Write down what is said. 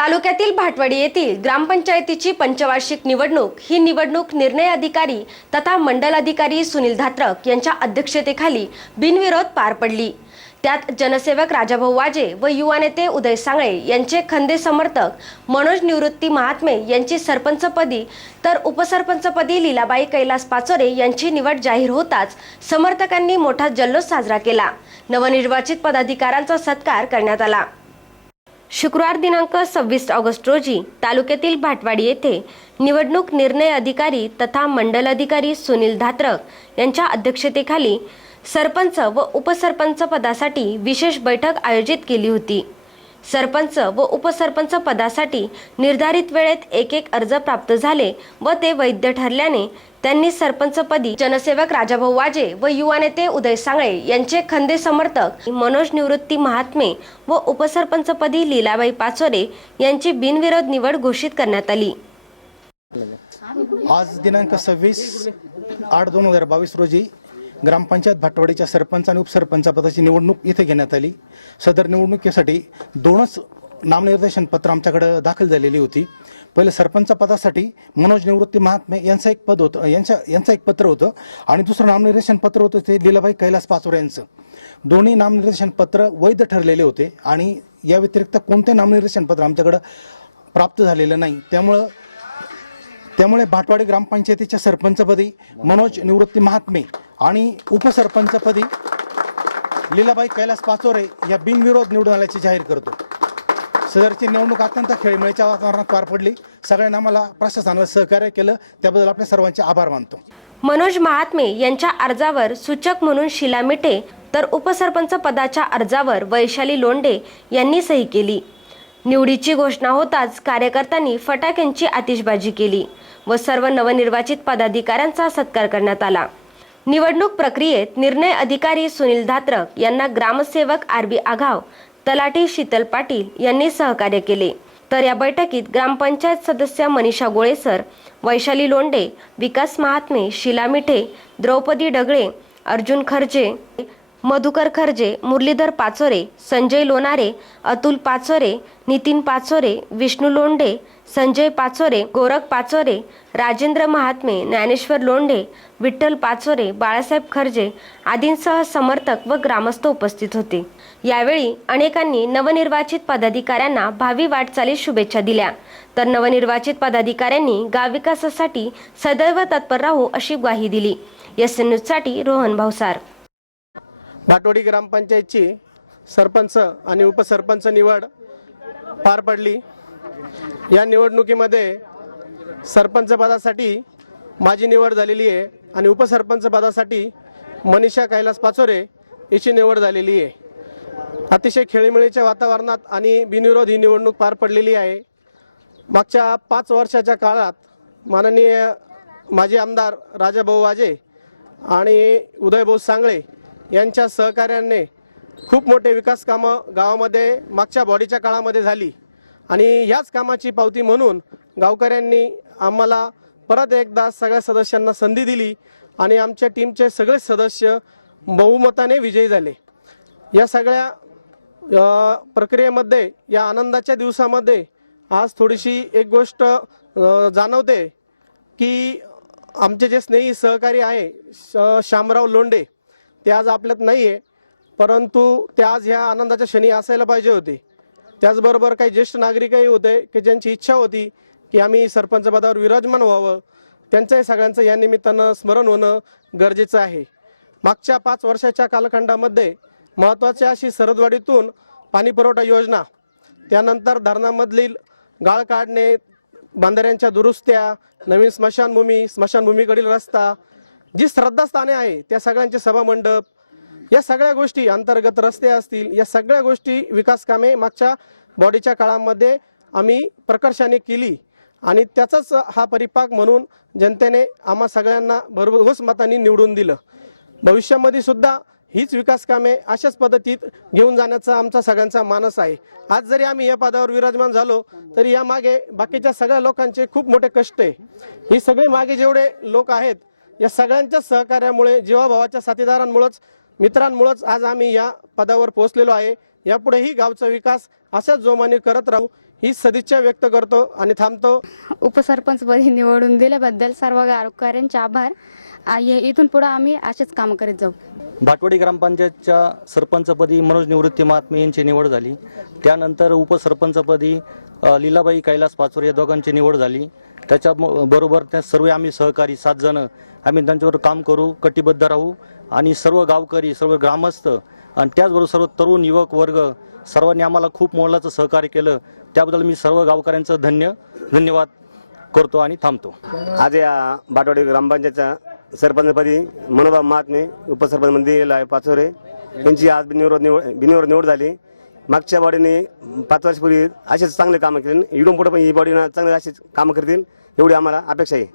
तालुक्यातील भाटवाडी येथील ग्रामपंचायतीची पंचवार्षिक निवडणूक ही निवडणूक निर्णय अधिकारी तथा मंडल अधिकारी सुनील धात्रक यांच्या अध्यक्षतेखाली बिनविरोध पार पडली. त्यात जनसेवक राजाभाऊ वाजे व युवा नेते उदय सांगळे यांचे खंदे समर्थक मनोज निवृत्ती महात्मे यांची सरपंचपदी तर उपसरपंचपदी लीलाबाई कैलास पाचोरे यांची निवड जाहीर होताच समर्थकांनी मोठा जल्लोष साजरा केला. नवनिर्वाचित पदाधिकाऱ्यांचा सत्कार करण्यात आला. शुक्रवार दिनांक सव्वीस ऑगस्ट रोजी तालुक्यातील भाटवाडी येथे निवडणूक निर्णय अधिकारी तथा मंडल अधिकारी सुनील धात्रक यांच्या अध्यक्षतेखाली सरपंच व उपसरपंच पदासाठी विशेष बैठक आयोजित केली होती. सरपंच व उपसरपंच पदासाठी निर्धारित वेळेत एक एक अर्ज प्राप्त झाले व ते वैध ठरल्याने त्यांनी सरपंचपदी जनसेवक राजाभाऊ वाजे व युवा नेते उदय सांगळे यांचे खंदे समर्थक मनोज निवृत्ती महात्मे व उपसरपंचपदी लीलाबाई पाचोरे यांची बिनविरोध निवड घोषित करण्यात आली. आज दिनांक सव्वीस आठ दोन हजार बावीस रोजी ग्रामपंचायत भाटवाडीच्या सरपंच आणि उपसरपंचपदाची निवडणूक इथे घेण्यात आली. सदर निवडणुकीसाठी दोनच नामनिर्देशन पत्र आमच्याकडे दाखल झालेली होती. पहिले सरपंच पदासाठी मनोज निवृत्ती महात्मे यांचं एक पद होतं यांच्या यांचं एक पत्र होतं आणि दुसरं नामनिर्देशन पत्र होतं ते लीलाबाई कैलास पाचोरे यांचं. दोन्ही नामनिर्देशन पत्र वैध ठरलेले होते आणि या व्यतिरिक्त कोणते नामनिर्देशन पत्र आमच्याकडं प्राप्त झालेलं नाही. त्यामुळं त्यामुळे भाटवाडी ग्रामपंचायतीच्या सरपंचपदी मनोज निवृत्ती महात्मे आणि उपसरपंचपदी लीलाबाई कैलास पाचोरे या बिनविरोध निवडून आल्याचे जाहीर करतो. सदरची निवडणूक अत्यंत खेळमेळीच्या वातावरणात पार पडली. सगळ्यांना आम्हाला प्रशासनाला सहकार्य केलं. त्याबद्दल आपल्या सर्वांचे आभार मानतो. मनोज महात्मे यांच्या अर्जावर सूचक म्हणून शिला मिटे तर उपसरपंच पदाच्या अर्जावर वैशाली लोंडे यांनी सही केली. निवडीची घोषणा होताच कार्यकर्त्यांनी फटाक्यांची आतिषबाजी केली. व सर्व नवनिर्वाचित पदाधिकाऱ्यांचा सत्कार करण्यात आला. निवडणूक प्रक्रियेत निर्णय अधिकारी सुनील धात्रक यांना ग्रामसेवक आर बी आघाव तलाठी शीतल पाटील यांनी सहकार्य केले. तर या बैठकीत ग्रामपंचायत सदस्य मनीषा गोळेसर वैशाली लोंडे विकास महात्मे शिला मिठे द्रौपदी डगळे अर्जुन खर्जे मधुकर खर्जे मुरलीधर पाचोरे संजय लोणारे अतुल पाचोरे नितीन पाचोरे विष्णू लोंढे संजय पाचोरे गोरख पाचोरे राजेंद्र महात्मे ज्ञानेश्वर लोंढे विठ्ठल पाचोरे बाळासाहेब खर्जे आदींसह समर्थक व ग्रामस्थ उपस्थित होते. यावेळी अनेकांनी नवनिर्वाचित पदाधिकाऱ्यांना भावी वाटचाली शुभेच्छा दिल्या. तर नवनिर्वाचित पदाधिकाऱ्यांनी गावविकासासाठी सदैव तत्पर राहू अशी ग्वाही दिली. एस एन न्यूजसाठी रोहन भावसार भाटोडी ग्रामपंचायतची सरपंच आणि उपसरपंच निवड पार पडली. या निवडणुकीमध्ये सरपंच पदासाठी माझी निवड झालेली आहे आणि उपसरपंच पदासाठी मनीषा कैलास पाचोरे याची निवड झालेली आहे. अतिशय खेळीमेळीच्या वातावरणात आणि बिनविरोध ही निवडणूक पार पडलेली आहे. मागच्या पाच वर्षाच्या काळात माननीय माजी आमदार राजाभाऊ वाजे आणि उदयभाऊ सांगळे यांच्या सहकार्याने खूप मोठे विकास कामं गावामध्ये मागच्या बॉडीच्या काळामध्ये झाली. आणि याच कामाची पावती म्हणून गावकऱ्यांनी आम्हाला परत एकदा सगळ्या सदस्यांना संधी दिली आणि आमच्या टीमचे सगळे सदस्य बहुमताने विजयी झाले. या सगळ्या प्रक्रियेमध्ये या आनंदाच्या दिवसामध्ये आज थोडीशी एक गोष्ट जाणवते की आमचे जे स्नेही सहकारी आहे श- शामराव लोंडे ते आज आपल्यात नाही आहे परंतु ते आज ह्या आनंदाच्या क्षणी असायला पाहिजे होते. त्याचबरोबर काही ज्येष्ठ नागरिकही होते की ज्यांची इच्छा होती की आम्ही सरपंच पदावर विराजमान व्हावं. त्यांचंही सगळ्यांचं या निमित्तानं स्मरण होणं गरजेचं आहे. मागच्या पाच वर्षाच्या कालखंडामध्ये महत्वाची अशी सरदवाडीतून पाणी पुरवठा योजना त्यानंतर धरणामधील गाळ काढणे बांधाऱ्यांच्या दुरुस्त्या नवीन स्मशानभूमी स्मशानभूमीकडील रस्ता जी श्रद्धास्थाने आहे त्या सगळ्यांचे सभामंडप या सगळ्या गोष्टी अंतर्गत रस्ते असतील या सगळ्या गोष्टी विकास कामे मागच्या बॉडीच्या काळामध्ये आम्ही प्रकर्षाने केली. आणि त्याचाच हा परिपाक म्हणून जनतेने आम्हा सगळ्यांना भरघोस मतांनी निवडून दिलं. भविष्यामध्ये सुद्धा हीच विकास कामे अशाच पद्धतीत घेऊन जाण्याचा आमचा सगळ्यांचा मानस आहे. आज जरी आम्ही या पदावर विराजमान झालो तरी या मागे बाकीच्या सगळ्या लोकांचे खूप मोठे कष्ट आहे. ही सगळे मागे जेवढे लोक आहेत या सगळ्यांच्या सहकार्यामुळे जीवाभावाच्या साथीदारांमुळेच मित्रांमुळेच आज आम्ही या पदावर पोहोचलेलो आहे. यापुढेही गावचा विकास अशाच जोमाने करत राहू ही सदिच्छा व्यक्त करतो आणि थांबतो. उपसरपंचपदी निवडून दिल्याबद्दल सर्व गावकऱ्यांचे आभार. इथून पुढे आम्ही असेच काम करीत जाऊ. भाटवाडी ग्रामपंचायतच्या सरपंचपदी मनोज निवृत्ती महात्मे यांची निवड झाली. त्यानंतर उपसरपंचपदी लीलाबाई कैलास पाचोर या दोघांची निवड झाली. त्याच्या बरोबर त्या सर्व आम्ही सहकारी सात जण आम्ही त्यांच्यावर काम करू कटिबद्ध राहू आणि सर्व गावकरी सर्व ग्रामस्थ आणि त्याचबरोबर सर्व तरुण युवक वर्ग सर्वांनी आम्हाला खूप मोलाचं सहकार्य केलं. त्याबद्दल मी सर्व गावकऱ्यांचं धन्य धन्यवाद करतो आणि थांबतो. आज या बाटवाडी ग्रामपंचायतच्या सरपंचपदी मनोबा महात्मे उपसरपंच मंदिर पाचोरे यांची आज बिनविरोध निवड बिनविरोध निवड झाली. मागच्या बॉडीने पाच वर्षपूर्वी असेच चांगले कामं केले. इडून पुढे पण ही बॉडीनं चांगले असेच कामं करतील. एवढी आम्हाला अपेक्षा आहे.